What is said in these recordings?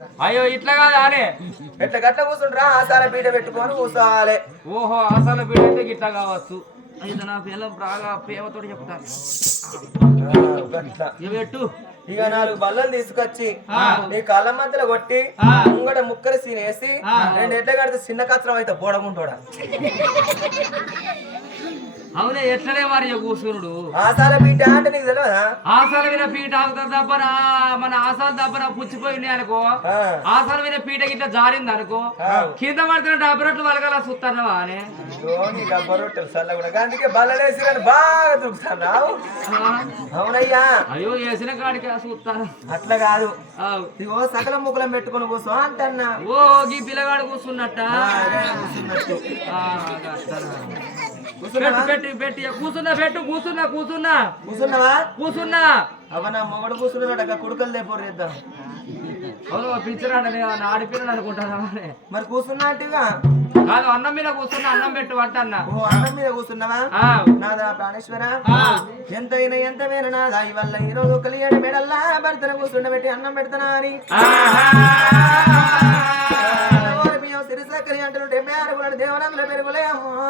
అయ్యో ఇట్లా కాదా అనే ఎట్లా గట్ల కూర్చుంటారా ఆసాల పీట పెట్టుకొని కూర్చోవాలి. ఓహో అసలు పీట అయితే గిట్లా కావచ్చు. అయితే నా పిల్లలు బాగా ప్రేమతోటి చెప్తాను ఇక పెట్టు. ఇక 4 బల్లలు తీసుకొచ్చి నీ కళ్ళ మధ్యలో కొట్టి ముంగట ముక్కలు సీనేసి 2 ఎడ్ల కడితే చిన్న కచ్చరం అయితే బోడగుంటోడా. అవునే ఎట్లనే వారి కూర్చునుడు ఆసాల పీట అంటే నీకు తెలియదా? ఆసాల మీద పీట ఆగుతుంది తప్పన మన ఆసాలు తప్పన పుచ్చిపోయింది అనుకో. ఆసాల మీద పీట గిట్ట జారింది అనుకో కింద పడుతున్న డబ్బు రొట్లు వలగల చూస్తానవా అని డబ్బా రొట్టెలు చల్లకుండా అందుకే బల్లలేసి కానీ బాగా దొరుకుతున్నావు. అవునయ్యా. అయ్యో వేసిన కాడికి చూస్తాను. అట్లా కాదు ఇగో సకలం ముక్కలం పెట్టుకుని కూర్చో అంటన్నా. ఓ ఈ పిల్లగాడు కూర్చున్నట్ట పెట్టి పెట్టి కూర్చున్నా పెట్టు కూర్చున్నా కూర్చున్నా కూర్చున్నావా? కూర్చున్నా. అవనా మొగడు కూర్చున్నాడు కుడుకలు లేపోరేద్దాం. అవును పిచ్చరాడని ఆడిపిల్లలు అనుకుంటానా మరి కూర్చున్నా అంటేగా కాదు అన్నం మీద కూర్చున్నా అన్నం పెట్టు అంటన్నా. ఓ అన్నం మీద కూర్చున్నావా? నాదా ప్రాణేశ్వర ఎంతైనా ఎంత మేర నాదా ఇవల్ల ఈరోజు కలియాడు మెడల్లా భర్తను కూర్చుండ పెట్టి అన్నం పెడతానా అని సిరిసక్కరి అంటారు 76 దేవరంగుల పెరుగులే అమ్మా.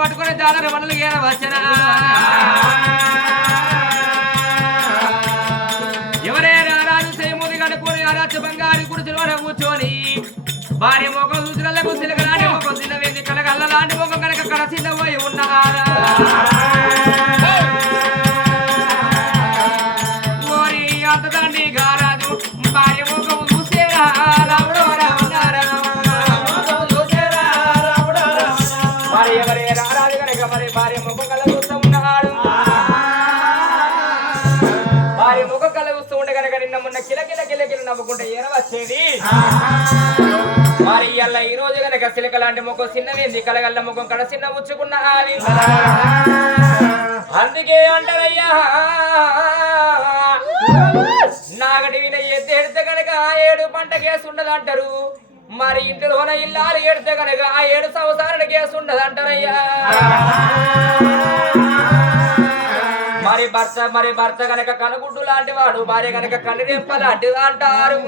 పట్టుకుని జాలర మనలు ఏర వచ్చిన ఎవరే రారాజు సేముది కనుక్కొని అరాచ బంగారు కుర్చీలో కూర్చొని భార్య మొగం చూసినలకు సిలకలాంటి మొగం చిన్నవేంది కలగల్ల లాంటి మొగం కనుక కడ చిన్నపోయి ఉన్నారా ఓరి అంతదండి గారాజు భార్య మొగం చూసేరా రాముడు రామన్నారా మరి ఎవరే రారాజు కనుక మరి భార్య మొగం కళ్ళ చూస్తూ ఉన్నాడు భార్య మొగం కళ్ళ చూస్తూ ఉండే కనుక నిన్న మొన్న కిలకిల కిలకిల నవ్వుకుంటే ఏర వచ్చేది మరి అలా ఈ రోజు కనుక సిలక లాంటి ముఖం చిన్నది కలగల్ల ముఖం కడ చిన్న ముచ్చుకున్న అందుకే అంటారయ్యా నాగటి విన ఎద్దెడితే కనుక 7 పంట కేసు ఉండదు అంటారు మరి ఇంటిలోన ఇల్లాలు ఎడితే కనుక 7 సంవత్సరాల కేసు ఉండదు అంటారయ్యా మరి భర్త కనుక కనుగుడ్డు లాంటి వాడు భార్య కనుక కన్నురెంప లాంటిది అంటారు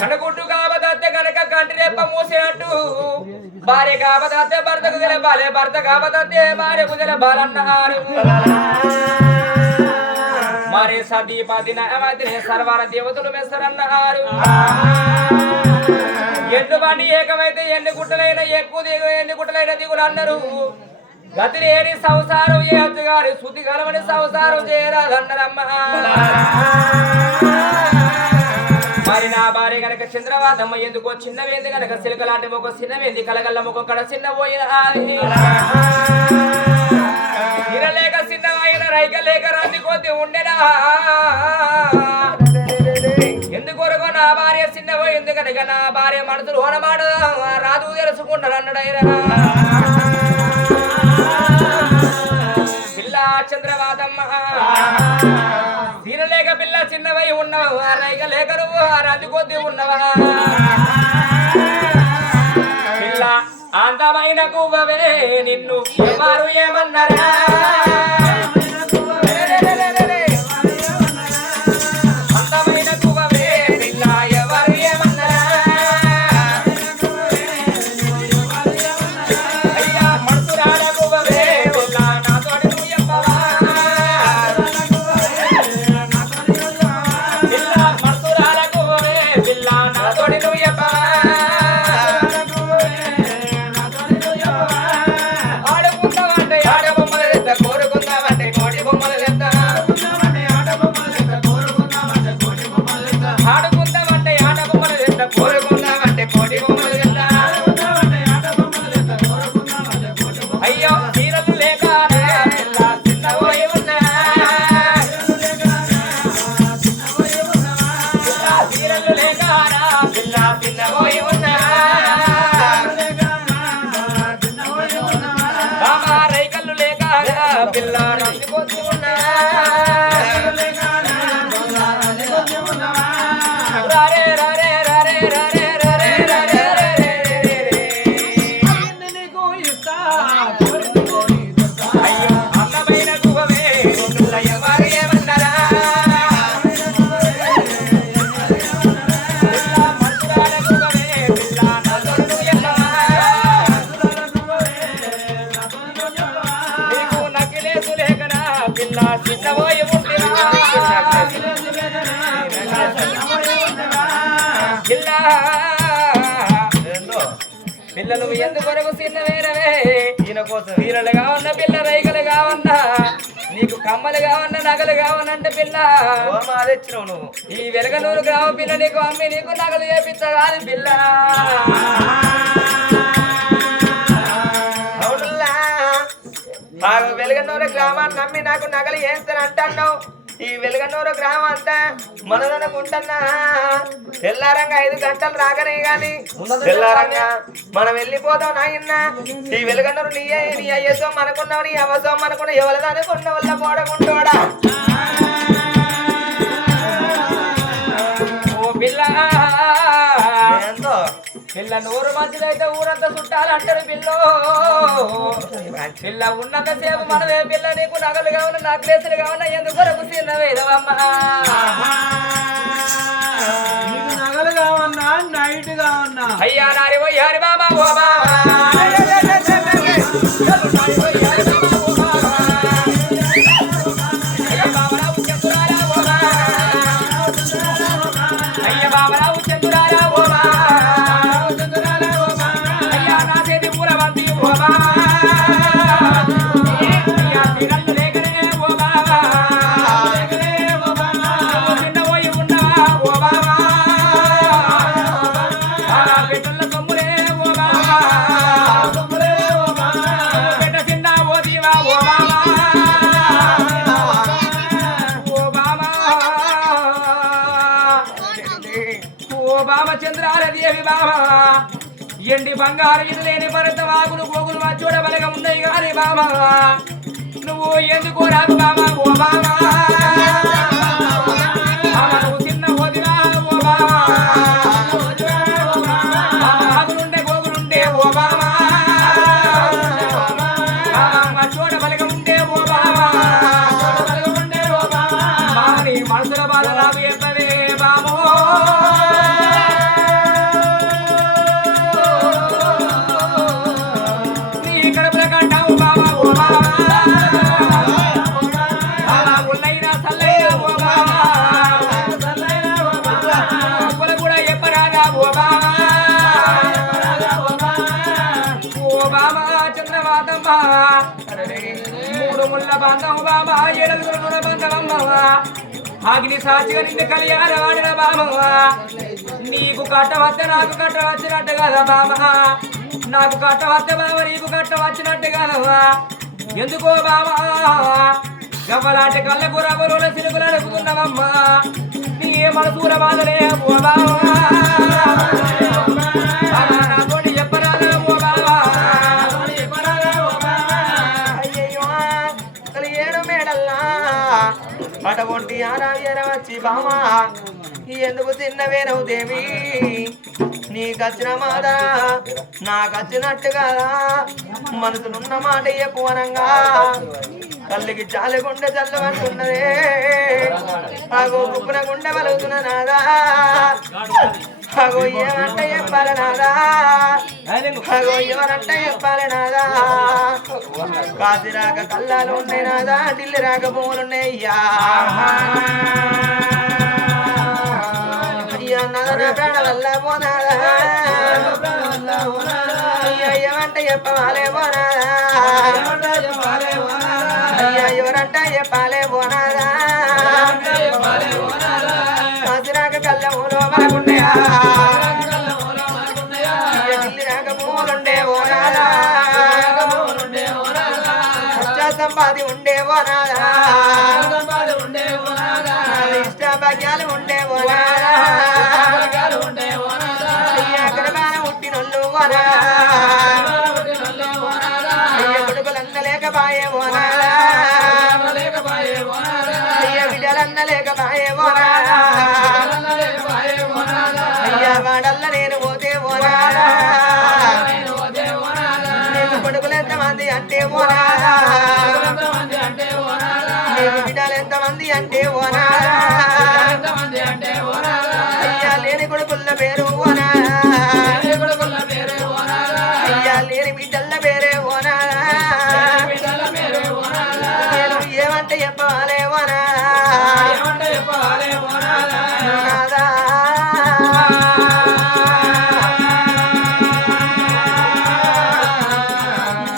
కనుగుడ్డు కాబదత్తే కనుక కంటి రెప్ప మూసినట్టు భార్య కాబదత్తే భర్తకు తెలపాలి భర్త కాబదత్తే భార్యకు తెలపాలన్నారు మరి సతీపతి నయమతిని సర్వాన దేవతలు మెసరన్నారు ఎడ్లు బండి ఏకమైతే ఎన్ని గుట్టలైనా ఎక్కువ దిగు ఎన్ని గుట్టలైన దిగులు అన్నారు గతి లేని సంసారం చేయొచ్చు గారి శుద్ధి కలవని సంసారం చేయరాదన్నారమ్మా మరి నా భార్య గనక చంద్రవాదమ్మ ఎందుకో చిన్నవేంది గనక సిలక లాంటి ముఖం చిన్నవేంది కలగల్ల ముఖం కడ చిన్న పోయిన ఇరలేక చిన్నమైన రైక లేక రంది కొద్ది ఉండేనా ఎందుకొరకు నా భార్య చిన్న పోయింది కనుక నా భార్య మనసులు ఓనమాట రాదు తెలుసుకుంటారు అన్నాడు పిల్ల చంద్రవాదమ్మ తీరలేక పిల్ల చిన్నవై ఉన్నవా రైక లేక నువ్వు రంది కొద్ది ఉన్నవా పిల్ల అందమైన కువ్వవే నిన్ను ఎవరు ఏమన్నారా అందమైన కువ్వవే పిల్ల ఎవరు ఏమన్నారా అయ్యా మనసురాడ కువ్వవే పిల్ల నాతోటి నువ్వు చెప్పవా పిల్ల మనసురాడ కువ్వవే పిల్ల నాతోటి నువ్వు చెప్పవా అయ్యో తీరలు లేక చిన్నవోయి ఉన్నా తీరలు లేక పిల్ల చిన్నవోయి ఉన్నా బాబా రైకల్లు లేక పిల్ల రంజిపోతూ ఉన్నా రారే రారే రారే రారే రారే రారే పిల్లలు ఎందుకొరకు చిన్న వేరవే ఈయన కోసం తీరలు కావన్నా పిల్ల రైకలు కావన్నా నీకు కమ్మలు కావన్నా నగలు కావనంటే పిల్ల తెచ్చినావు నువ్వు ఈ వెలగనూరు గ్రామ పిల్ల నీకు అమ్మి నీకు నగలు చేపించగాలి పిల్ల అవునులా బాగా వెలగనూరు గ్రామాన్ని నమ్మి నాకు నగలు చేస్తాను అంటున్నావు ఈ వెలుగన్నూరు గ్రామం అంతా మనదనుకుంటున్నా తెల్లారంగా 5 గంటలు రాకనే గాని తెల్లారంగా మనం వెళ్ళిపోతాం నాయన్నా ఈ వెలుగన్నూరు నీ అయ్యసో మనకున్నావు నీ అవసరం మనకున్న ఎవరిదో అనుకున్న వల్ల పోడకుంటోడా ఓ పిల్ల పిల్ల నూరు మంచిదైతే ఊరంతా చుట్టాలంటారు పిల్లో పిల్ల ఉన్నంత సేపు మనమే పిల్ల నీకు నగలు కావున నక్లేసులు కావున ఎందుకొరకు చిన్నవేదవమ్మా నగలు కావన్నా నైట్ కావన్నా అయ్యా నారి పోయారి బాబా ఓ బాబా అయ్య బాబరావు చంద్రారా ఓ బామచంద్రాలదేవి బాబా ఎండి బంగారు ఇది లేని భరత వాగులు గోగులు చూడ బలగా ఉన్నాయి కానీ బాబా నువ్వు ఎందుకు రాదు బాబా ఓ బాబా నువ్వు చిన్న వదినా ఓ బాబా వాగులుండే గోగులుండే ఓ బాబా చూడ బలగా ఉండే ఓ బాబా నీ మనసుల బాధ నాకు చెప్పవే బాబో నీ కడుపుల కంటావు బాబా ఓ బాబా ఉన్న చంద్రమాతమ్మ మూడు ముళ్ళ బంధం బాబా ఏడుగురు బంధమమ్మ అగ్ని సాక్షిగా నిన్ను కళ్యాణ వాడిన బాబమ్మ నీకు కట్టవచ్చ నాకు కట్టవచ్చినట్టు కదా బాబా నాకు కట్టవచ్చ బాబా నీకు కట్టవచ్చినట్టు కదమ్మా ఎందుకో బాబా గవ్వలాంటి కళ్ళకు రవ్వలో సిలుకులు అడుగుతున్నావమ్మా నీ మనసూర బాధలే ఓ బాబా నాతోటి చెప్పరాదా ఓ బాబా అయ్యయ్యో కలియేడు మేడల్లా అటువంటి ఆరాధ్యర వచ్చి బామా ఎందుకు తిన్నవేనవు దేవి నీకచ్చిన మాట నాకచ్చినట్టు కదా మనసునున్న మాట ఎక్కువనంగా తల్లికి చాలి గుండె చల్లవనుకున్నదే అగో కుప్పున గుండె వలుగుతున్న నాదా అగో ఏమంటే చెప్పాలి నాదా అగో ఎవరంటే చెప్పాలి నాదా కాసి రాక కళ్ళాలు ఉన్నాయి నాదా ఢిల్లీ రాక భూములున్నాయి అయ్యా నాదా ప్రాణ వల్ల పోనాదా అయ్యా ఏమంటే చెప్పాలే పోనాదా అయ్యా ఎవరంటే చెప్పాలే పోనాదా కాసి రాక కళ్ళములో మనకున్నాయా ఢిల్లీ రాక భూములుండే పోనాదా సంపాది ఉండే పోనాదా ఇష్ట భాగ్యాలు ఉండే పోనాదా అగ్రబాన పుట్టినొల్లు పోనాదా కొడుకులన్న లేకపాయే పోనాదా బిడ్డలన్న లేకపాయే పోనాదా అయ్యా వాడల్ల నేను పోతే పోనాదా కొడుకులు ఎంతమంది అంటే పోనాదా బిడ్డలు ఎంతమంది అంటే పోనాదా అయ్యా లేని కొడుకుల పేరు పోనాదా అయ్యా లేని బిడ్డల పేరే పోనాదా నేను ఏమంటే చెప్పాలే పోనాదా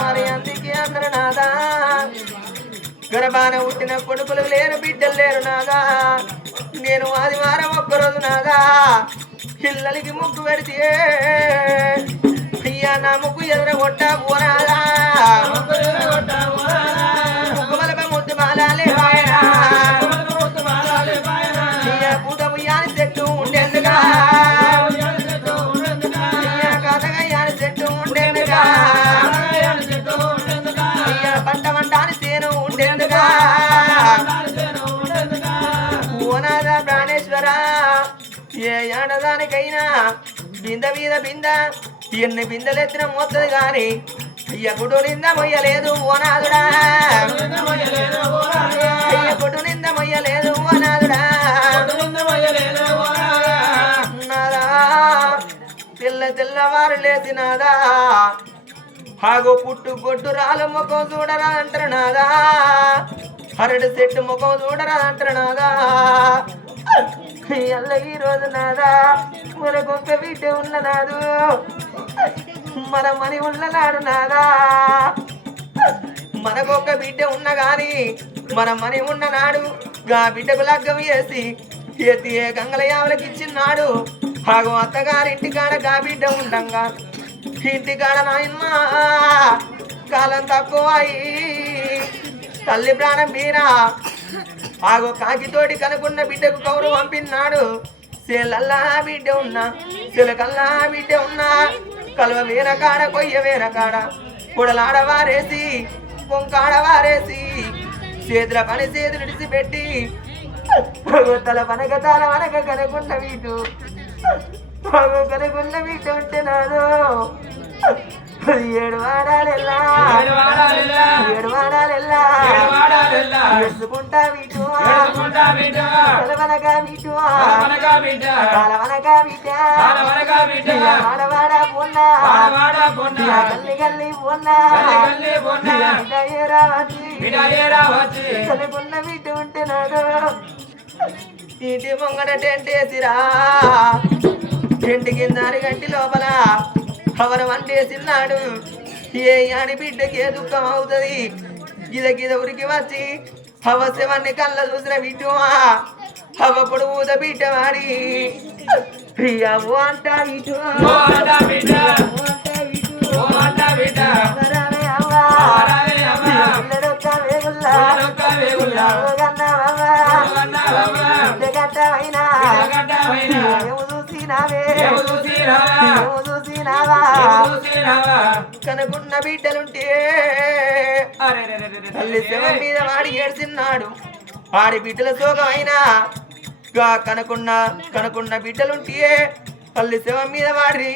మరి అందుకే అందరు నాదా గర్భాన పుట్టిన కొడుకులు లేరు బిడ్డలు లేరు నాదా నేను ఆదివారం ఒక్కరోజు నాదా పిల్లలకి ముగ్గు పెడితే అయ్యా నా ముగ్గు ఎదుర కొట్ట పోనాదా ముగ్గు మలప ముద్దు మాలాలే పాయనా అయ్యా పూత ఉయ్యాని చెట్టు ఉండేందుగా అయ్యా కాతగయ్యాని చెట్టు ఉండేందుగా అయ్యా పంట వంటాని తేను ఉండేందుగా ఓనాదా ప్రాణేశ్వర ఏ ఆడదానికైనా బింద మీద బింద ఎన్ని బిందెలెత్తిన మోస్తుంది గాని అయ్య గుడు నింద మొయ్యలేదు ఓనాదుడా అయ్య గుడు నింద మొయ్యలేదు ఓనాదుడా నాదా తెల్లవారు లేచినాదా హాగో పుట్టు పొట్టు రాళ్ళ ముఖం చూడరా అంటారు నాదా అరడు చెట్టు ముఖం చూడరా అంటారు నాదా అల్ల ఈ రోజు నాదా మనకొక్క బిడ్డ ఉన్ననాడు మన మని ఉన్ననాడు నాదా మనకొక్క బిడ్డ ఉన్న గాని మన మని ఉన్ననాడు గా బిడ్డకు లగ్గం వేసి ఎత్తి ఏ గంగల యావలకి ఇచ్చిన్నాడు హాగో అత్తగారింటికాడ గా బిడ్డ ఉండంగా ఇంటికాడ నాయన్న కాలం తక్కువ తల్లి ప్రాణం మీరా ఆగో కాకితోటి కనుకున్న బిడ్డకు కౌరు పంపినాడు సేలల్లా బిడ్డ ఉన్నా సిలకల్లా బిడ్డ ఉన్నా కలువ వేర కాడ కొయ్య వేర కాడ కుడలాడవారేసి కొంకాడవారేసి చేతుల పని చేతులు ఇడిచిపెట్టి తల వనక కనుకున్న వీటు కనుకున్న వీటు ఉంటే నాదు ఏడు వాడాలెల్లా ఎత్తుకుంటా వీటు తలవనగా వీటు తలవనగా వీట వాడవాడ పోన్నా గల్లి గల్లి పోన్నా రావచ్చు కనుకున్న వీటు ఉంటే నాడు ఇంటి ముంగట టెంట్ వేసిరా టెంట్ కింద 6 గంటల లోపల కవర వంటేసిన్నాడు ఏ అని బిడ్డకి ఏ దుఃఖం అవుతుంది గిద ఉరికి వచ్చి అవసరమన్ని కళ్ళ చూసిన బిడ్డమా అవ పొడుగుద బిడ్డ వాడి ప్రియము అంట ఇటు కనుకున్న బిడ్డలుంటే తల్లి శవం మీద వాడి ఏడ్చిన్నాడు వాడి బిడ్డల శోకమైనా కనుకున్న బిడ్డలుంటే తల్లి శవం మీద వాడి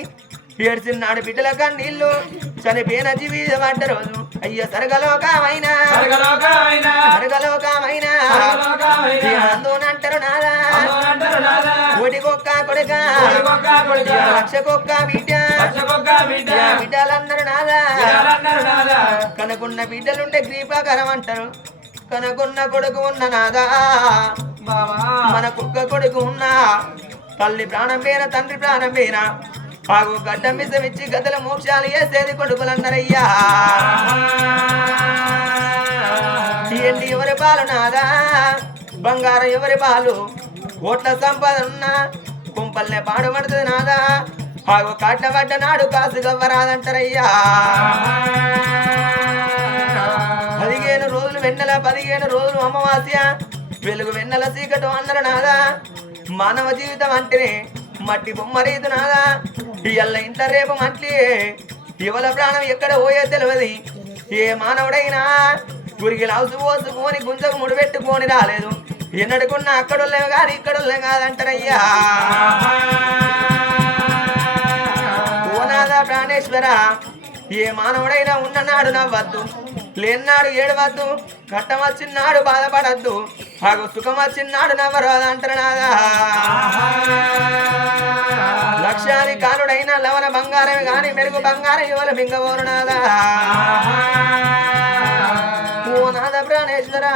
ఏడ్చిన్నాడు బిడ్డల కన్నీళ్ళు చనిపోయిన జీవిత పడ్డ రోజు అయ్య సరగలోకమైనా అందునంటారు నాదా ఒడికొక్క కొడుక లక్షకొక్క బిడ్డ బిడ్డలన్నారు నాదా కనుకున్న బిడ్డలుంటే గ్రీపాకరం అంటారు కనుకున్న కొడుకు ఉన్న నాదా మన కుక్క కొడుకు ఉన్నా తల్లి ప్రాణం పేన తండ్రి ప్రాణం పేన ఆగు గడ్డం మిసమిచ్చి గదల మోక్షాలు వేసేది కొడుకులన్నారయ్యా ఎండి ఎవరి పాలు నాదా బంగారం ఎవరి పాలు ఓట్ల సంపాదన ఉన్నా కుంపల్నే పాడుపడుతుంది నాదా ఆగు కట్టబడ్డ నాడు కాసు గవ్వరాదంటారయ్యా 15 రోజులు వెన్నెల 15 రోజులు అమావాస్య వెలుగు వెన్నెల చీకటి అన్నారు నాదా మానవ జీవితం అంటేనే మట్టి బొమ్మ రీతు నాదా ఇయ్యల్ల ఇంత రేపు మట్లి ఇవల ప్రాణం ఎక్కడ పోయే తెలియదు ఏ మానవుడైనా గురికి లౌసు పోసుకొని గుంజకు ముడిపెట్టుకొని రాలేదు ఎన్నడుకున్నా అక్కడోళ్ళే కానీ ఇక్కడోళ్ళే కాదంటారయ్యా ఓ నాదా ప్రాణేశ్వర ఏ మానవుడైనా ఉన్ననాడు నవ్వద్దు లేనాడు ఏడవద్దు కట్టం వచ్చినాడు బాధపడద్దు ఆగు సుఖం వచ్చినాడు నవ్వరాదు అంటారు నాదా లక్ష్యాన్ని కానుడైన లవణ బంగారమే గాని మెరుగు బంగారం ఇవ్వల మింగబోరు నాదా ఓ నాద ప్రాణేశ్వర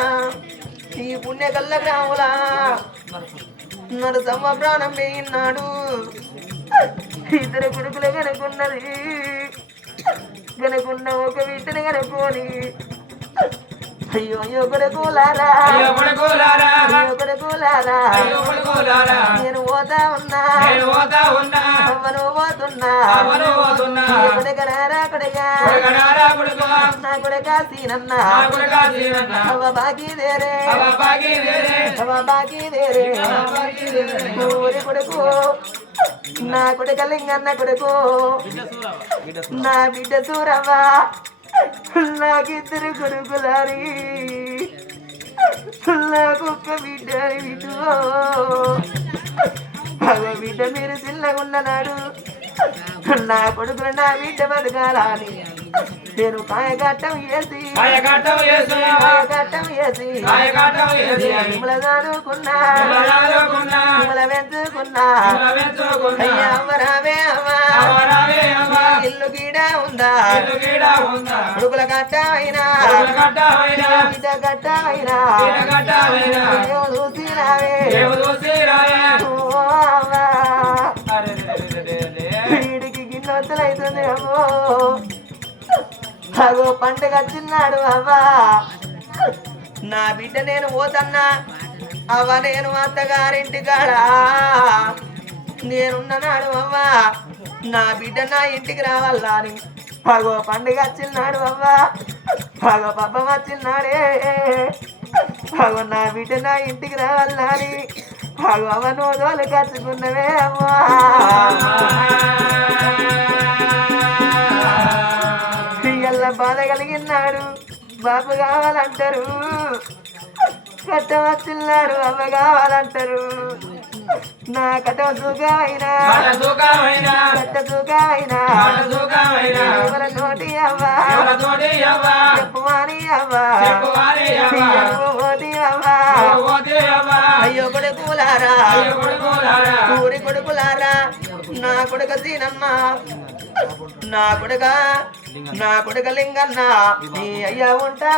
ఈ పుణ్య కల్ల గ్రాములా నరసమ్మ ప్రాణం వేయినాడు ఇద్దరు కొడుకులు కనుకున్నది కనుకున్న ఒక వీటిని కనుక్కొని అయ్యో అయ్యో కొడుకులారా నేను పోతా ఉన్నా అవ్వను పోతున్నా కొడుకరారా కొడుగా నా కొడుక సీనన్నా అవ్వ బాకీ దేరే ఊరి కొడుకు నా కొడుక లింగన్న కొడుకు నా బిడ్డ సూరవ్వ నాకిద్దరు కొడుకులారి నాకొక్క బిడ్డ ఇటు అగ బిడ్డ మీరు చిన్నగున్ననాడు నా కొడుకులు నా బిడ్డ బతకాలని నేను కాయగట్టం వేసి చదువుకున్నా పెంచుకున్నా అయ్యా అవ్వరావే అమ్మా ఇల్లు గీడా ఉందా కొడుకుల గట్టమైనా బిడ్డ గట్టమైనా చూసిరావే వీడికి గిన్నొత్తులైతుంది అమ్మో అగో పండుగ వచ్చిన్నాడు అవ్వా నా బిడ్డ నేను పోతన్నా అవ్వ నేను అత్తగారింటి కాడా నేనున్ననాడు అవ్వా నా బిడ్డ నా ఇంటికి రావాలా అని అగో పండుగ వచ్చిన్నాడు అవ్వా అగో పబ్బం వచ్చిన్నాడే అగో నా బిడ్డ నా ఇంటికి రావాలా అని అగో అవ్వ నోదోలు కచ్చుకున్నవే అమ్మా బాధ కలిగినాడు బాబు కావాలంటారు కట్ట వచ్చిన్నాడు అమ్మ కావాలంటారు నా కట్ట సుఖమైనా కట్ట సుఖమైనా ఎవర నోటి అవ్వా చెప్పువాని అవ్వా అవ్వా అయ్యో కొడుకులారా ఊరి కొడుకులారా నా కొడుక సీనమ్మా నా కొడుక లింగన్న నీ అయ్య ఉంటా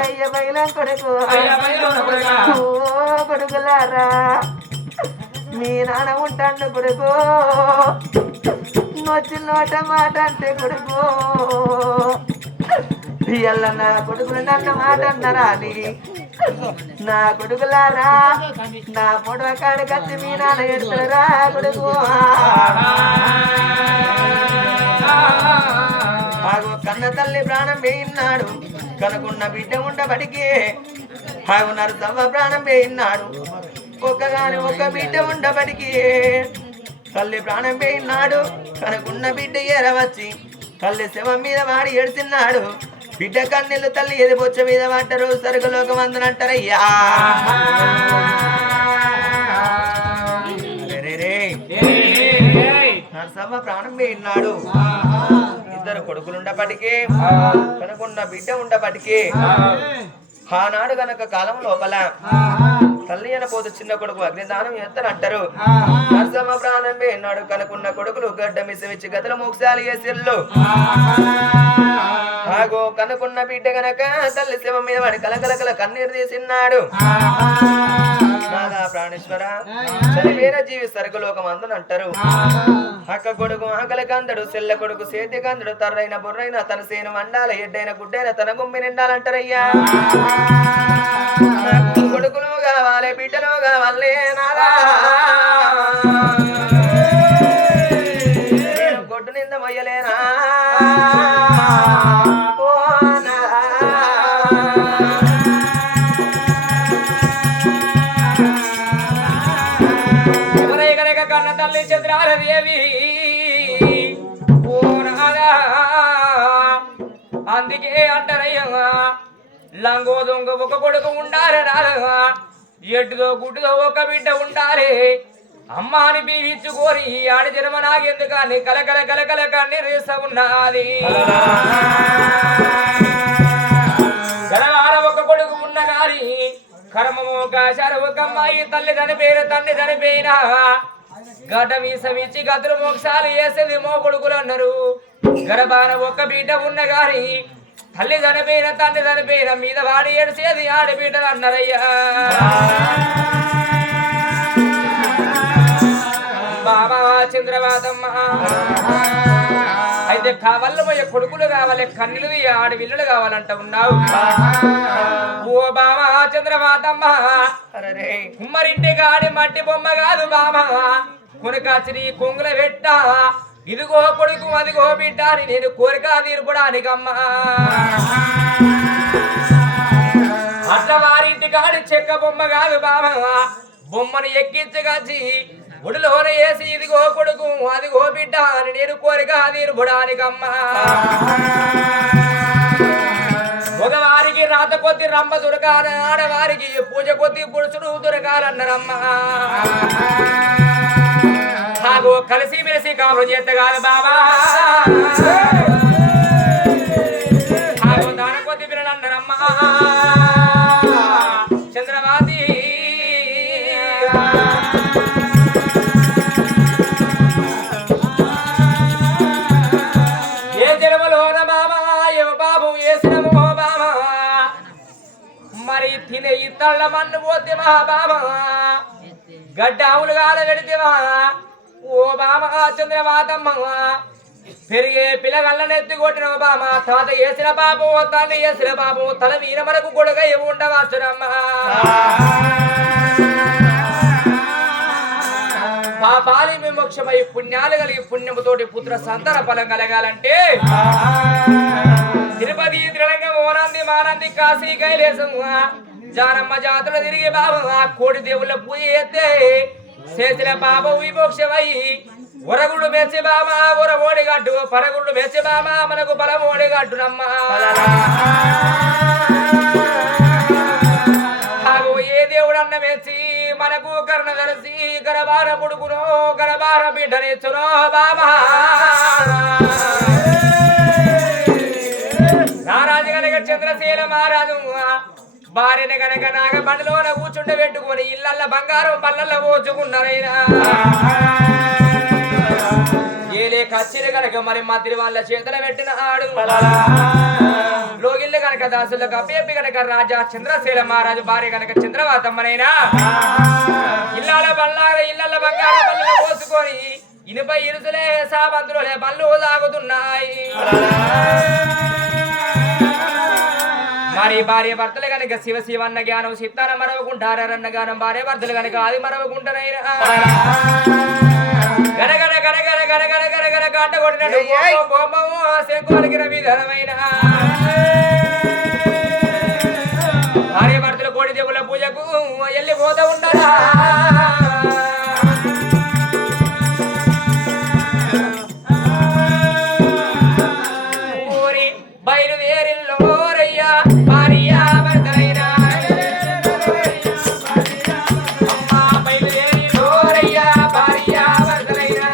అయ్య బయలం కొడుకు కొడుకులారా మీ నాన్న ఉంటాడు కొడుకు వచ్చి నోట మాట అంటే కొడుకు ఇయ్యాల నా కొడుకులు నన్న మాట అన్నరా అని నా కొడుకులారా నా పొడవ కాడు కత్తి మీ నాన్న ఎడతారా కొడుకు ఆగు కన్న తల్లి ప్రాణం వేయినాడు కనుకున్న బిడ్డ ఉండబడికి ఆగు నరసవ్వ ప్రాణం వేయినాడు ఒక్కగాని ఒక్క బిడ్డ ఉండబడికి తల్లి ప్రాణం వేయినాడు కనుకున్న బిడ్డ ఎరవచ్చి తల్లి శవం మీద వాడి ఏడ్చిన్నాడు బిడ్డ కన్నీళ్ళు తల్లి ఎదిపొచ్చ మీద పడ్డరు సరుకులోక మందునంటారయ్యా నరసమ్మ ప్రాణం వేయినాడు ఇద్దరు కొడుకులుండపటికి కనుకున్న బిడ్డ ఉండపటికి ఆనాడు గనక కాలం లోపల తల్లి అనపోతు చిన్న కొడుకు అగ్నిదానం ఎత్తనంటారు నరసమ్మ ప్రాణం వేయినాడు కనుకున్న కొడుకులు గడ్డ మిసమిచ్చి గదల మోక్షాలు చేసిల్లు ఆగో కనుకున్న బిడ్డ గనక తల్లి శివ మీద వాడి కలకలకల కన్నీరు తీసిన్నాడు నాదా ప్రాణేశ్వర చనివేర జీవి సరుకులోకం అందునంటారు అక్క కొడుకు ఆకలి కందడు సెల్ల కొడుకు సేతి కందడు తర్రైన బుర్రైన తన సేను వండాల ఎడ్డైన గుడ్డైన తన గుమ్మి నిండాలంటారయ్యా కొడుకులు కావాలి బిడ్డలు కావాలి నారా గొడ్డు నింద మొయ్యలేనా అందుకే అంటారయ్యా లంగో దొంగ ఒక కొడుకు ఉండాలి నాలుగా ఎట్టుదో గుడ్డుదో ఒక బిడ్డ ఉండాలి అమ్మాని పిలిపించుకోరి ఆడి జన్మ నాగెందుకని కలకల కలకల కన్నీరేస ఉన్నది గడవార ఒక కొడుకు ఉన్న గారి కర్మము కాశారు ఒక అమ్మాయి తల్లి చనిపోయినా గడ్డ మీసమిచ్చి గదులు మోక్షాలు వేసేది మో కొడుకులు అన్నారు గర్భాన ఒక్క బిడ్డ ఉన్న గారి తల్లి చనిపోయిన తండ్రి చనిపోయిన మీద వాడి ఏడిసేది ఆడబిడ్డలు అన్నారయ్యా బాబా చంద్రవాదమ్మ అయితే కావాల పోయే కొడుకులు కావాలి కన్నులు ఆడవిల్లులు కావాలంట ఉన్నావు ఓ బాబా చంద్రవాదమ్మ కుమ్మరింటి గాడి మట్టి బొమ్మ కాదు బాబా కొనకాచి కొంగుల పెట్ట ఇదిగో కొడుకు అదిగో బిడ్డ అని నేను కోరిక తీర్పడానికమ్మా అట్లా వారింటి కాడి చెక్క బొమ్మ కాదు బాబా బొమ్మను ఎక్కించగచ్చి ఒడిలోన వేసి ఇదిగో కొడుకు అదిగో బిడ్డ అని నేను కోరిక తీర్పడానికమ్మా మగవారికి రాత కొద్ది రమ్మ దొరకాల ఆడవారికి పూజ కొద్ది పురుషుడు దొరకాలన్నారమ్మా ఆగో కలిసి మెలిసి కాపురం చేత్తగాదు బాబా ఆగో దాన కొద్ది పిల్లలన్నారమ్మా చంద్రవాది ఏ జన్మలోన బాబా ఏ బాబు వేసినము బాబా మరి తినే ఇత్తళ్ళ మన్ను పోతే మా బాబా గడ్డ ఆవులు కాల పెడితేవా ఓ బామ చంద్రమాతమ్మ పెరిగే పిల్లగల్లనెత్తి కొట్టిన బామ తాత వేసిన పాపం తండ్రి వేసిన పాపం తల వీర మనకు కొడుక ఉండవచ్చునమ్మ పాపాలి విమోక్షమై పుణ్యాలు కలిగి పుణ్యముతోటి పుత్ర సంతాన ఫలం కలగాలంటే తిరుపతి త్రిలంగం ఓనంది మానంది కాశీ కైలేసం జానమ్మ జాతర తిరిగి బాబా కోడి దేవుళ్ళ పూజ చేస్తే చేసిన పాపం విమోక్షమై ఒరగుడు మెచ్చి బామా ఒర ఓడిగట్టు పరగుడు మెచ్చి బామా మనకు బలం ఓడిగట్టునమ్మా ఏ దేవుడు అన్న మెచ్చి మనకు కర్ణ కలిసి గరబార పుడుకునో గరబార బిడ్డనిచ్చునో బామా నారాజు కనుక చంద్రశీల మహారాజు భార్యని కనుక నాగ బండిలోన కూర్చుండ పెట్టుకుని ఇళ్ళల్ల బంగారం పళ్ళల్లో పోచుకున్నారైనా ఏలే కచ్చిరి కనుక మరి మంత్రి వాళ్ళ చేతుల పెట్టిన ఆడు లోగిళ్ళు కనుక దాసులకు అప్పేపి కనుక రాజా చంద్రశీల మహారాజు భార్య కనుక చంద్రవాతమ్మనైనా ఇళ్ళ బంగారం పళ్ళలో పోసుకొని ఇనుపై ఇరుసులే సాబంతులే పళ్ళు సాగుతున్నాయి. మరి భార్య భర్తలు కనుక శివ శివన్న జ్ఞానం సిత్తాన మరవకుంటారన్న జ్ఞానం భార్య భర్తలు కనుక అది మరవకుంటారైనా గనగన గనగన గనగన గనగన గంట కొట్టినట్టు బొమ్మము శంకు పలికిన విధమైన భార్య భర్తలు కోడి దేవుల పూజకు వెళ్ళిపోతూ ఉండరా. ఊరి బయలుదేరిల్లోరయ్యా భార్య భర్తలైనా బయలుదేరిలోరయ్యా భార్య భర్తలైనా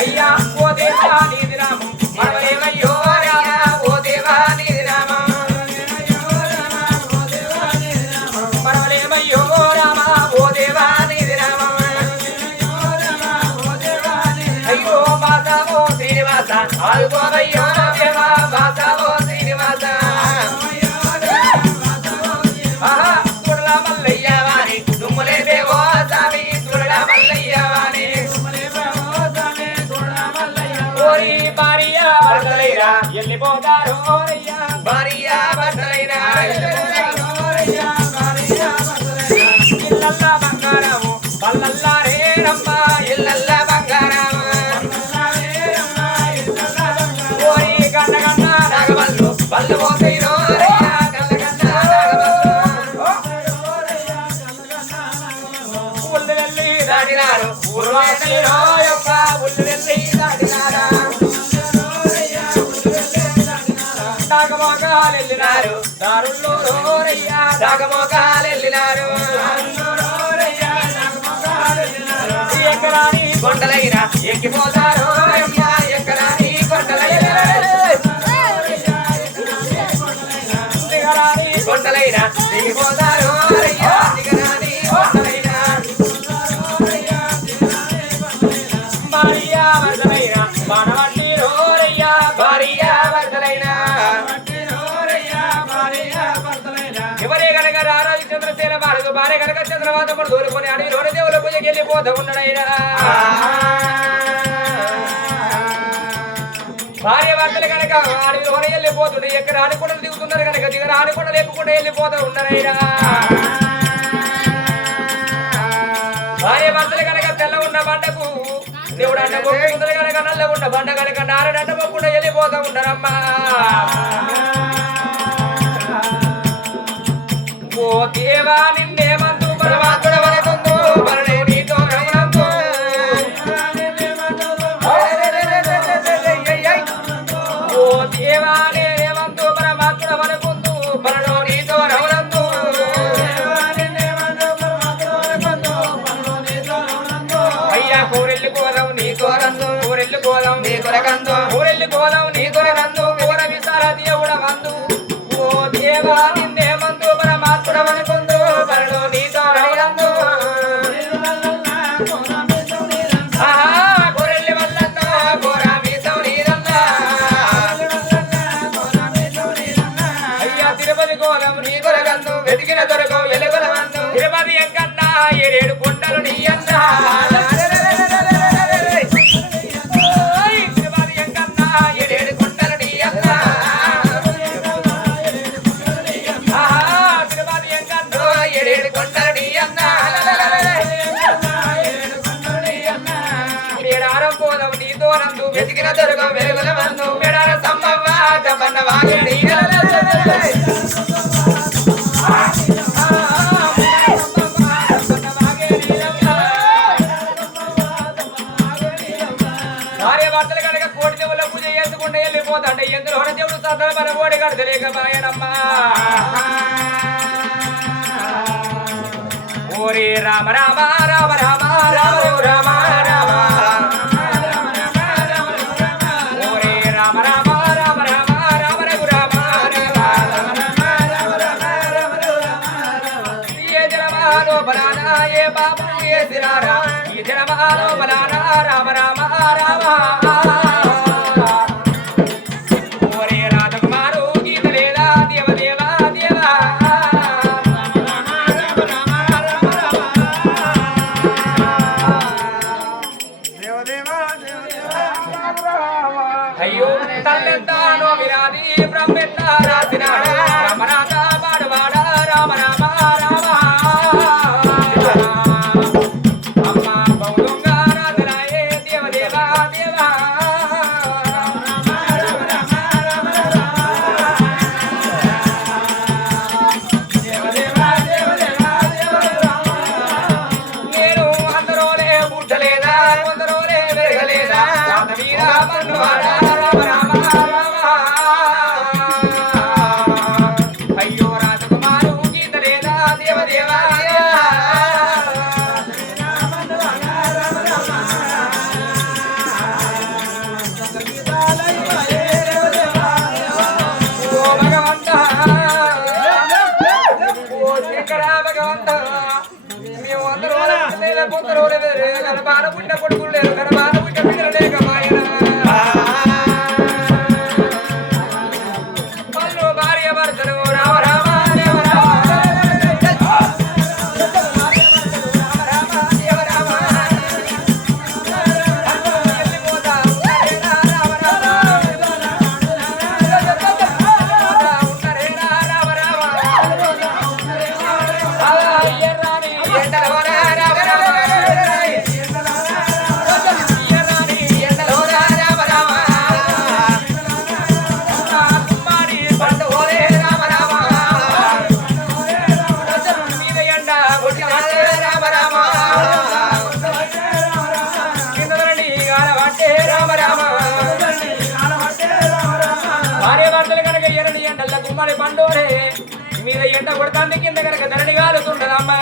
అయ్యా ఓ దేవా నీది రామం మనమేమయ్యో రామా ఓ దేవా నీది రామం మనమేమయ్యో రామా ఓ దేవా నీది రామం అయ్యో మాతావో శ్రీనివాస ఆదుకోవయ్యో దేవా మాతావో శ్రీనివాస తురలా మల్లయ్య వాణి తుమ్ములేవో స్వామి తురలా మల్లయ్య వాణి ఓరి భార్య భర్తలైనా వెళ్ళిపోతారు భార్య భర్తలైనా ఇల్లల్లా బంగారము పల్లల్లా రేరమ్మ ఇల్లల్లా బంగారము ఓరి గన్న గన్న నాగవల్లు పల్లు పోతైనో గన్న గన్న ఉల్లు వెళ్ళి దాటినారు ఊర్వాసలినో యొక్క ఉల్లు వెళ్ళి దాటినారా దాగమోకాలు వెళ్ళినారు దారుల్లో రోరయ్యా దాగమోకాలు వెళ్ళినారు ఎక్కరాని కొండలైనా ఎక్కిపోతారు అయ్యా ఎక్కరాని కొండలైనా దిగరాని కొండలైనా దిగిపోతారు అయ్యా దిగరాని కొండలైనా భార్య భర్తలైనా మనవట్టి రోరయ్యా భార్య భర్తలైనా ఎవరే కనుక రారాజు చంద్రసేన బారదు భార్య కనుక చంద్రవాత పడు దూరుకొని అడవిలోని దేవుల పూజకి వెళ్ళిపోతూ ఉన్నాడైనా భార్య భర్తలు కనుక అడవిలోనే వెళ్ళిపోతుండే ఎక్కడ ఆడుకుంటలు దిగుతున్నారు కనుక దిగర ఆడుకుంటలు ఎక్కుకుండా వెళ్ళిపోతూ ఉన్నారైనా భార్య భర్తలు కనుక తెల్ల ఉన్న బండకు దేవుడు అంట మొక్కుతుంటారు కనుక నల్ల ఉన్న బండ కనుక నారడంట మొక్కకుండా వెళ్ళిపోతూ ఉంటారమ్మా. ఓ దేవా నిన్నేమందు పరమాత్ముడ వరకుందు పరనే నీతో రమణందు ఓ దేవా నేనేమందు పరమాత్ముడ వరకుందు పరనో నీతో రమణందు అయ్యా కూరెల్లి కోరం నీ కోరందు కూరెల్లి కోరం నీ కొరకందు కూరెల్లి కోరం నీ కొరకందు కూర విసార దేవుడ వందు ఓ దేవా నిన్నేమందు పరమాత్ముడ వరకుందు పరనో నీతో రమణందు కూరెల్లి వల్లన్నా కూర మీసం నీదన్నా అయ్యా తిరుపతి కోలం నీ కొరకందు వెతికిన దొరకం వెలుగుల వందు తిరుపతి ఎంకన్నా ఏడేడు కొండలు నీ అన్నా తిరుపతి ఎంకన్నా ఏడేడు కొండలు నీ అన్నా తిరుపతి ఎంకన్నా ఏడేడు కొండలు నీ అన్నా మేడారం కోలం నీతో నందు వెతికిన దొరకం వెలుగుల వందు మేడార సమ్మవ్వ జపన్న వాగిడి భార్య భర్తలు కనుక కోటి దేవుళ్ళ పూజ చేసుకుంటే వెళ్ళిపోతాంటే ఎందులో దేవుడు సదన మన ఓడి కడతలేకపోయానమ్మా. ఓరి రామ రామ రామ రామ రామ రామ రామ ఓరి రామ రామ రామ రామ రామ రఘు రామ ఏ జనమాలో బలానా ఏ బాబు ఏ సిరారా ఈ జనమాలో బలానా రామ రామ రామ ఓరే రాధకుమారు గీత లేదా దేవ దేవా దేవా అయ్యో తల్లెంతానో విరాది బ్రహ్మెత్త రాసినాడు రామనాథ వాడవాడ రామ రామ రామ అమ్మ బౌలంగ రాధరాయే దేవ దేవ దేవ నేను అందరోలే పుట్టలేదా కొందరోలే పెరగలేదా వీరా బంధువాడ రామ రామ రామ అయ్యో రాజకుమారు గీత లేదా దేవ దేవ ఓ భగవంత ఓ శంకర భగవంత మేము అందరూ కొందరు గర్భాన పుట్ట కొడుకులు లేరు గర్భాన పుట్ట పిల్లలు లేక మాయన వాళ్ళు భార్య భర్తలు రామ రామ దేవ రామ దేవ రామ భార్య భర్తలు కనుక ఎరని ఎండల్ల గుమ్మడి పండోరే మీద ఎండ కొడతాంది కింద కనుక ధరణి కాలుతుండదమ్మా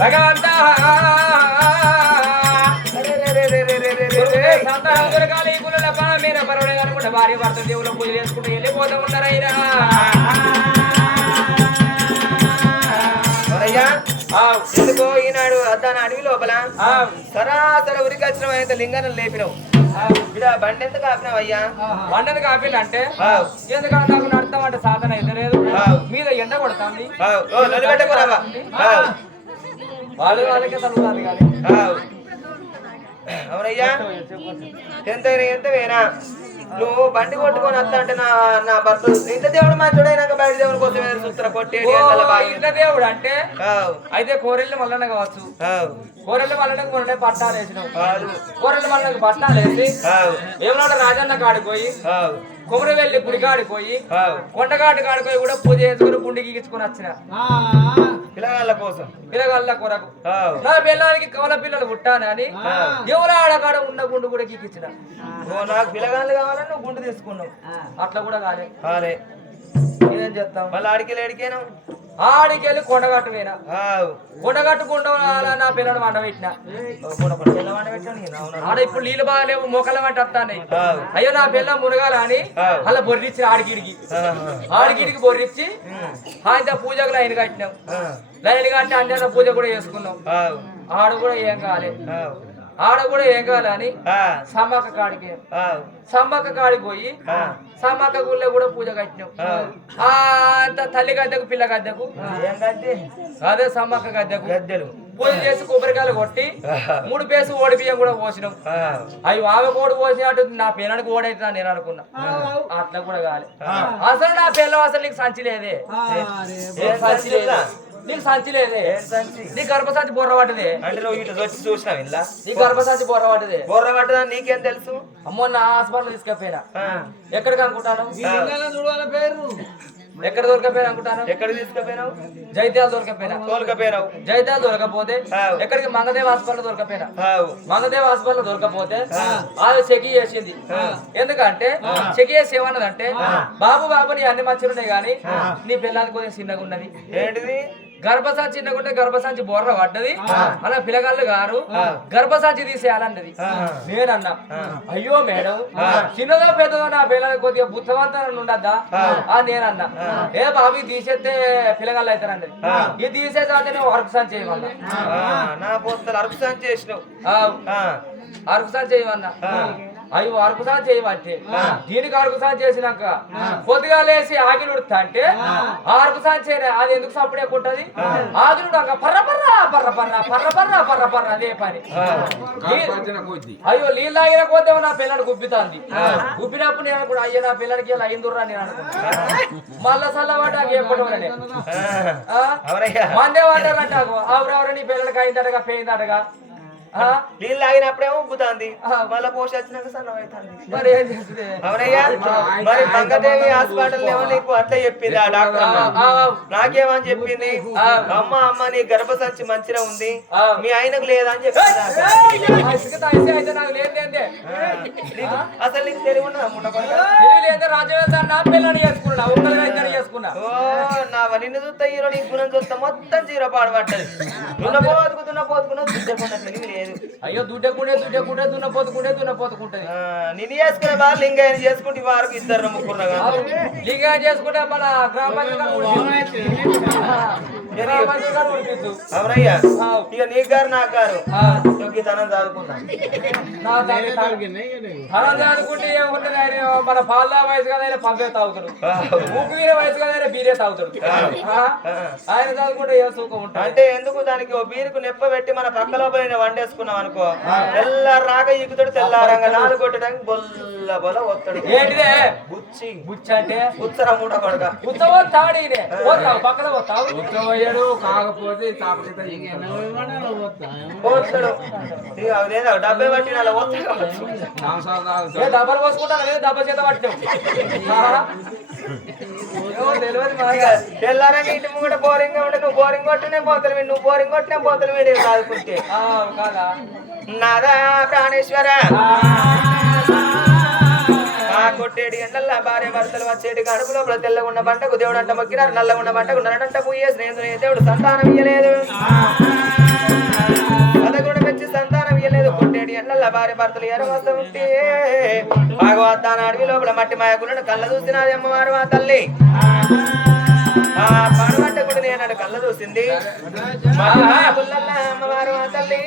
భగవంత సంతానం దొరకాలి పుల్ల పన మీద పర్వాలేదు అనుకుంటే భార్య భర్త దేవుళ్ళ పూజ చేసుకుంటూ వెళ్ళిపోతూ ఉన్నారైనా ఎందుకో ఈనాడు దాని అడవి లోపల సరాసరి ఉరికి వచ్చిన అయితే లింగాన్ని లేపినావు ఇలా బండి ఎందుకు ఆపినావు అయ్యా వండని కాపీలు అంటే ఎందుకంటే నాకు నడతాం అంటే సాధన అయితే లేదు మీద ఎండ కొడతాంది వాళ్ళు వాళ్ళకే తగ్గుతుంది కానీ అవునయ్యా ఎంత వేనా నువ్వు బండి కొట్టుకొని వస్తా అంటే నా భర్త ఇంత దేవుడు మంచుడైనాక బయట దేవుడి కోసం చూస్తున్నా కొట్టేది ఇంత దేవుడు అంటే అయితే కోరెల్లి మల్లన్న కావచ్చు కోరెల్లి మల్లన్నకు మొన్నే పట్టాలు వేసినావు కోరెల్లి మల్లన్నకు పట్టాలు వేసి ఏమన్నా రాజన్న కాడిపోయి కొబ్బరి వెళ్ళి గుడికాడికి పోయి కొండగాటి కాడిపోయి కూడా పూజ చేసుకుని గుండి గీకించుకుని వచ్చిన పిల్లగాళ్ళ కోసం పిల్లగాళ్ళ కొరకు నా పిల్లలకి కవల పిల్లలు పుట్టానని ఎవరు ఆడకాడ ఉన్న గుండు కూడా గీకించిన నాకు పిల్లగాళ్ళు కావాలని నువ్వు గుండు తీసుకున్నావు అట్లా కూడా కాలే ఏం చేస్తాం మళ్ళీ ఆడికెళ్ళి ఎడికేనా ఆడికెళ్ళి కొండగట్టు పోయినా కొండగట్టు గుండ నా పిల్లలు వండ పెట్టిన ఆడ ఇప్పుడు నీళ్ళు బాగాలేవు మొక్కల వంట వస్తాయి అయ్యో నా పిల్ల మునగాల అని అలా బొర్రిచ్చి ఆడికిడికి బొర్రిచ్చి ఆయన పూజకు లైన్ కట్టినాం లైన్ కట్టి అన్న పూజ కూడా చేసుకున్నాం ఆడ కూడా ఏం కావాలి అని సమ్మక్క కాడికి పోయి సమ్మక్క గుళ్ళో కూడా పూజ కట్టినాం అంత తల్లి గద్దెకు పిల్ల గద్దెకు అదే సమ్మక్క గద్దెలు పూజ చేసి కొబ్బరికాయలు కొట్టి 3 పేసు ఓడి బియ్యం కూడా పోసినాం అవి ఆమె కోడి పోసినట్టు నా పిల్లనికి ఓడైతుందా నేను అనుకున్నా అట్లా కూడా కాలే అసలు నా పిల్ల అసలు నీకు సంచి లేదే నీకు సంచి లేదే నీ గర్భసంచి బొర్ర పట్టదే అంటే నువ్వు ఇట్లా వచ్చి చూసినావు ఇలా నీ గర్భసంచి బొర్ర పట్టదా నీకేం తెలుసు అమ్మో నా హాస్పిటల్ తీసుకపోయినా ఎక్కడికి అనుకుంటాను ఎక్కడ దొరకపోయినా అనుకుంటాను ఎక్కడ తీసుకుపోయినావు జైత్యాల దొరకపోయినావు జైత్యాల దొరకపోతే ఎక్కడికి మంగదేవ్ హాస్పిటల్ దొరకపోయినా మంగదేవ్ హాస్పిటల్ దొరకపోతే అది చెక్ చేసింది ఎందుకంటే చెక్ చేసి ఏమన్నదంటే బాబు నీ అన్ని మంచిగా ఉన్నాయి కానీ నీ పిల్లలకి కొంచెం చిన్నగా ఉన్నది ఏంటిది గర్భసంచి చిన్నగుంటే గర్భసంచి బొర్ర పడ్డది అలా పిల్లగాళ్ళు గారు గర్భసంచి తీసేయాలన్నది నేనన్నా అయ్యో మేడం చిన్నదో పెద్దదో నా పిల్లలకి కొద్దిగా బుద్ధవంతం ఉండద్దా నేనన్నా ఏ బాబు తీసేస్తే పిల్లగాళ్ళు అవుతారన్నది ఇది తీసేసాలంటే నువ్వు అరకు సంచి చేయమన్నా అరకు సంచి చేయమన్నా అవి అరకుసా చేయబట్టే దీనికి అరకుసా చేసినాక పొద్దుగా లేసి ఆగిలు ఉడతా అంటే ఆ అరకుసా చేయలే అది ఎందుకు సప్పుడే ఉంటది ఆగిలు ఉడక పర్ర పర్ర పర్ర పర్ర పర్ర పర్ర పర్ర పర్ర అదే పని అయ్యో నీళ్ళు తాగిన పోతే నా పిల్లడు గుబ్బితాంది గుబ్బినప్పుడు నేను కూడా అయ్యో నా పిల్లడికి ఇలా అయిందుర్రా నేను అనుకుంటా మళ్ళా చల్లబడ్డాక ఎప్పుడు మందే పడ్డారంట ఎవరెవరు నీ పిల్లడికి అయిందటగా పోయిందటగా నీళ్ళు తాగినప్పుడేమో ఉబ్బుతాంది మళ్ళీ పోసి వచ్చినాక సన్నమవుతుంది మరి ఏం చేస్తుంది అవునయ్యా మరి మంగదేవి హాస్పిటల్ ఏమో నీకు అట్లా చెప్పింది ఆ డాక్టర్ నాకేమని చెప్పింది అమ్మ అమ్మ నీ గర్భసంచి మంచిగా ఉంది మీ ఆయనకు లేదా అని చెప్పింది అసలు నీకు తెలివి ఉన్నదా నిన్ను చూస్తా హీరో నీ గుణం చూస్తా మొత్తం జీరో పాడబడ్డది దున్నపోతుకున్నా తెలివి లేదు అయ్యో దుడ్డకుండే దున్నపోతుకుంటది నిన్ను చేసుకునే వాళ్ళు లింగాయన చేసుకుంటే వారికి ఇద్దరు ముగ్గురు లింగాయన చేసుకుంటే మన గ్రామ అవునయ్యా ఇక నీ గారు నాకు గారు తనం చదువుకున్నా తనం చదువుకుంటే ఏముంటుంది ఆయన మన పాల వయసు కదా ఆయన పంపే తాగుతాడు ఊపి వయసు కదా ఆయన బీరే తాగుతాడు ఆయన చదువుకుంటే ఏ సుఖం ఉంటాడు అంటే ఎందుకు దానికి ఓ బీరుకు నెప్ప పెట్టి మన పక్క లోపల వండేసుకున్నాం అనుకో తెల్లారు రాక ఈకుతాడు తెల్లారంగా నాలుగు కొట్టడానికి బొల్ల బొల్ల వస్తాడు ఏంటిదే బుచ్చి బుచ్చి అంటే ఉత్తర మూట కొడక ఉత్తవ తాడినే పోతావు పక్కన పోతావు ఉత్తవయ్యాడు కాకపోతే పోతాడు లేదా డబ్బే పట్టిన అలా పోతాడు డబ్బలు పోసుకుంటాను లేదు డబ్బ చేత పట్టావు తెల్లారంగా ఇంటి ముంగట బోరింగ్ గా ఉంటే నువ్వు బోరింగ్ కొట్టనే పోతారు నువ్వు బోరింగ్ కొట్టినే పోతారు వీడి చదువుకుంటే నాదా ప్రాణేశ్వర కొట్టేడి ఎండల్లా భార్య భర్తలు వచ్చేటి కడుపు లోపల తెల్లగున్న పంటకు దేవుడు అంట మొక్కినారు నల్లగున్న పంటకు నరడంట పోయే స్నేహితుడు దేవుడు సంతానం ఇయ్యలేదు పదకొండు మెచ్చి సంతానం ఇయ్యలేదు కొట్టేడి ఎండల్లా భార్య భర్తలు ఎరవస్త ఉంటే భాగవతాన అడవి లోపల మట్టి మాయకులను కళ్ళ చూసినది అమ్మవారు మా తల్లి ఆ పడవట్ట కూడా నేను కళ్ళ చూసింది అమ్మవారు మా తల్లి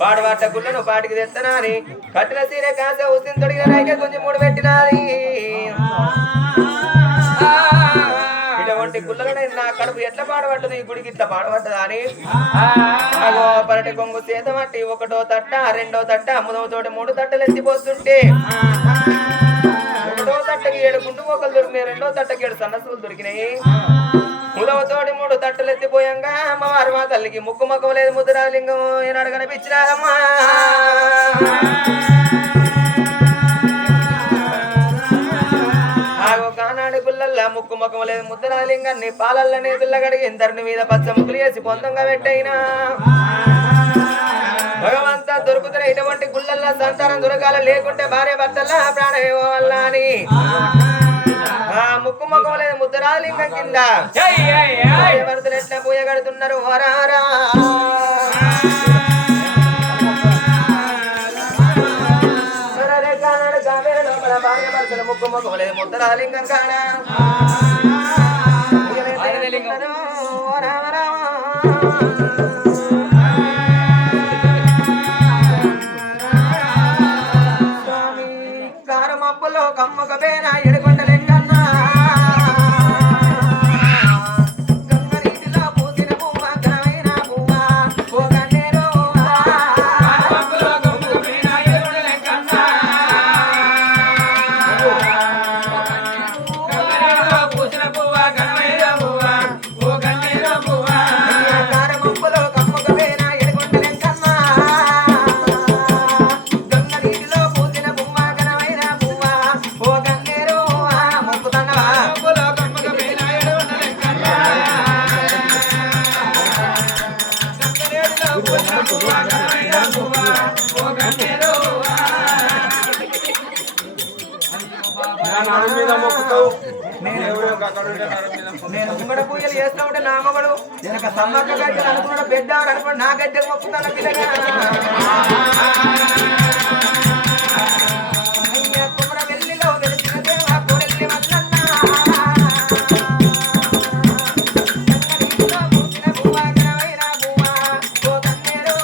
పాడవాట గుళ్ళను పాటికి తెత్తనాని కట్టిన సీర కాస ఉసిని తొడిగిన రైకే కొంచెం మూడు పెట్టినది ఇటువంటి గుళ్ళను నా కడుపు ఎట్లా పాడబట్టదు ఈ గుడికి ఇట్లా పాడబట్టదా అని పరటి కొంగు చేత మట్టి ఒకటో తట్ట రెండో తట్ట మూడవ తోటి 3 తట్టలు ఎత్తిపోతుంటే ఒకటో తట్టకి 7 గుండు మొక్కలు దొరికినాయి రెండో తట్టకి 7 సన్నసులు దొరికినాయి ముదవతోటి 3 తట్టలు ఎత్తిపోయాంగా అమ్మవారు మా తల్లికి ముక్కు మొక్కం లేదు ముద్రాలింగం ఏనాడు కనిపించినారమ్మా కానాడు గుళ్ళల్లా ముక్కు మొక్కం లేదు ముద్రాలింగాన్ని పాలల్లనే పిల్లగడిగి ఇందరిని మీద పచ్చ ముక్కులు వేసి పొందంగా పెట్టయినా భగవంతా దొరుకుతున్న ఇటువంటి గుళ్ళల్లా సంతానం దొరకాల లేకుంటే భార్య భర్తల్లా ప్రాణమేమో వల్ల అని ముక్కు మొక్కం లేదు ముద్రాలింగం కింద భర్తలు ఎట్లా పూయ కడుతున్నారు వరారా కానాడు కావేర లోపల భార్య భర్తల ముక్కు మొక్కం లేదు ముద్రాలింగం కానా కమ్మక పేర ఎడుకొండలెక్కన్నా గంగనీటిలో పూసిన పువ్వ గ్రమైన పువ్వ ఓ గన్నేరో పూసిన పువ్వ గ్రమైన పువ్వ ఓ గన్నేరో పువ్వ కారమప్పులో కమ్మక పేర ఎడుకొండలెక్కన్నా గంగనీటిలో పూసిన పువ్వ గ్రమైన పువ్వ ఓ గన్నేరో మొక్కుతన్నవా నేను ముంగడ పూజలు చేస్తా ఉంటే నా మగడు నేను సమ్మక్క గడ్డలు అనుకున్నాడు పెద్ద అనుకున్నాడు నా గడ్డకు మొక్కుతాను పిల్లగా కుమ్మర వెల్లిలో వెలిసిన దేవా కోడెల్లి మల్లన్న పూసిన పువ్వ గ్రమైన పువ్వ ఓ గన్నేరో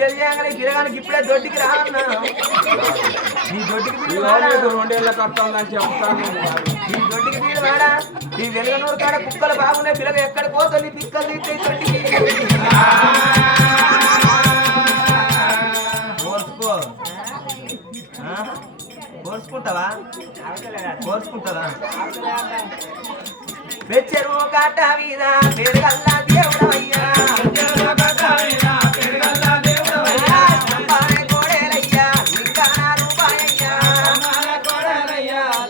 పూజలు చేయగానే గిరగానికి ఇప్పుడే దొడ్డికి రా అన్నా ఈ దొడ్డికి ఈ వీడు వాడా రోజు 2 ఏళ్ళ కట్టాలని చెప్తాను ఈ దొడ్డికి వీడు వాడా ఈ వెలుగనూరు కాడ కుక్కలు బాగున్నాయి పిల్లలు ఎక్కడ పోతుంది పిక్కలు తీస్తే దొడ్డికి కోర్చుకో కోర్చుకుంటావా కోర్చుకుంటావా వెచ్చరు కాట మీద పెరగల్లా దేవుడవయ్యా సంపానే కోడేలయ్యా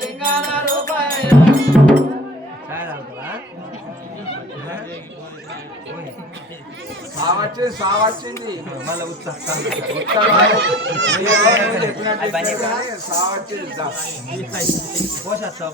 లింగాన రూపాయయ్యా చాయ్ తాగుతావా? సావచ్చింది మళ్ళా ఉత్సా సావచ్చింది పోసేస్తావా